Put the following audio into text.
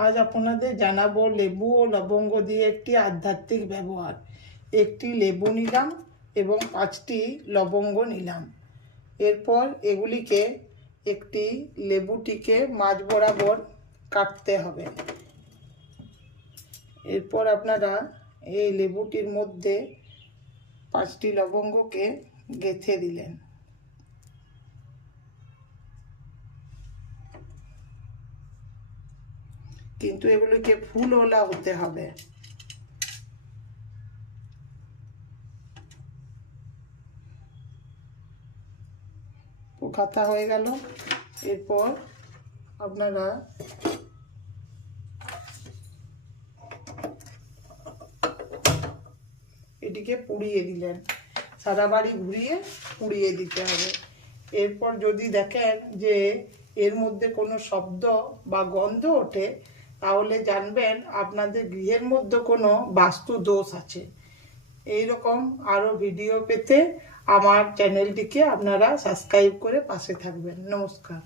আজ আপনাদের জানাবো লেবু ও লবঙ্গ দিয়ে একটি আধ্যাত্মিক ব্যবহার। একটি লেবু নিলাম এবং 5টি লবঙ্গ নিলাম। এরপর এগুলিকে একটি লেবুটিকে মাঝ বরাবর কাটতে হবে। এরপর আপনারা এই লেবুটির মধ্যে 5টি লবঙ্গকে গেঁথে দিলেন। কিন্তু এগুলোকে ফুলওয়ালা হতে হবে। কাটা হয়ে গেল। এরপর আপনারা এটিকে পুড়িয়ে দিলেন। সারা বাড়ি ঘুরিয়ে পুড়িয়ে দিতে হবে। এরপর যদি দেখেন যে এর মধ্যে কোনো শব্দ বা গন্ধ ওঠে, তাহলে জানবেন আপনাদের গৃহের মধ্যে কোনো বাস্তু দোষ আছে। এই রকম আরও ভিডিও পেতে আমার চ্যানেলটিকে আপনারা সাবস্ক্রাইব করে পাশে থাকবেন। নমস্কার।